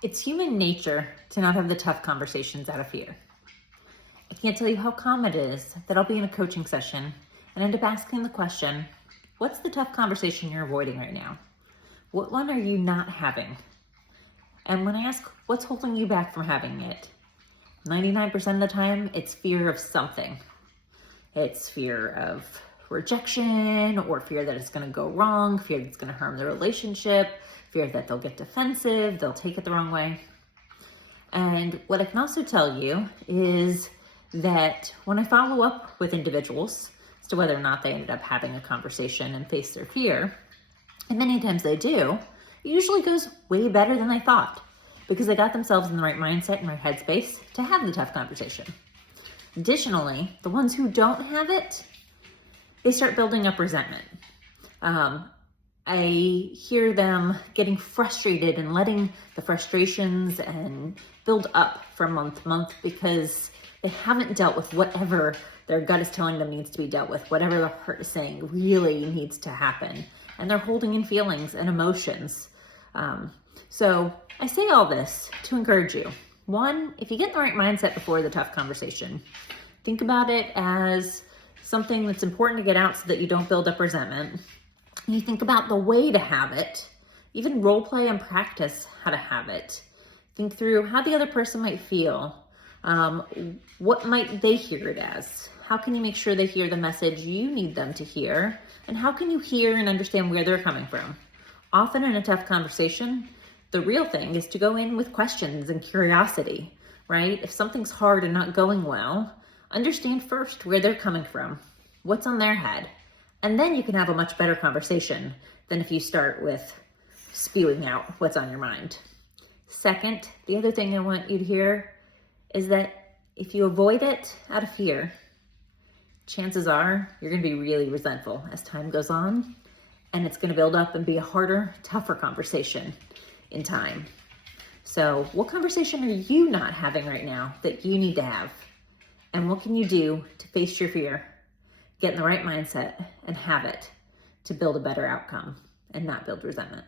It's human nature to not have the tough conversations out of fear. I can't tell you how common it is that I'll be in a coaching session and end up asking the question, what's the tough conversation you're avoiding right now? What one are you not having? And when I ask, what's holding you back from having it? 99% of the time, it's fear of something. It's fear of rejection, or fear that it's going to go wrong, fear that it's going to harm the relationship, fear that they'll get defensive, they'll take it the wrong way. And what I can also tell you is that when I follow up with individuals as to whether or not they ended up having a conversation and face their fear, and many times they do, it usually goes way better than I thought because they got themselves in the right mindset and right headspace to have the tough conversation. Additionally, the ones who don't have it, they start building up resentment. I hear them getting frustrated and letting the frustrations and build up from month to month because they haven't dealt with whatever their gut is telling them needs to be dealt with, whatever the heart is saying really needs to happen. And they're holding in feelings and emotions. So I say all this to encourage you. One, if you get in the right mindset before the tough conversation, think about it as something that's important to get out so that you don't build up resentment. You think about the way to have it, even role play and practice how to have it. Think through how the other person might feel. What might they hear it as? How can you make sure they hear the message you need them to hear? And how can you hear and understand where they're coming from? Often in a tough conversation, the real thing is to go in with questions and curiosity, right? If something's hard and not going well, understand first where they're coming from, what's on their head, and then you can have a much better conversation than if you start with spewing out what's on your mind. Second, the other thing I want you to hear is that if you avoid it out of fear, chances are you're going to be really resentful as time goes on, and it's going to build up and be a harder, tougher conversation in time. So what conversation are you not having right now that you need to have? And what can you do to face your fear, get in the right mindset, and have it to build a better outcome and not build resentment?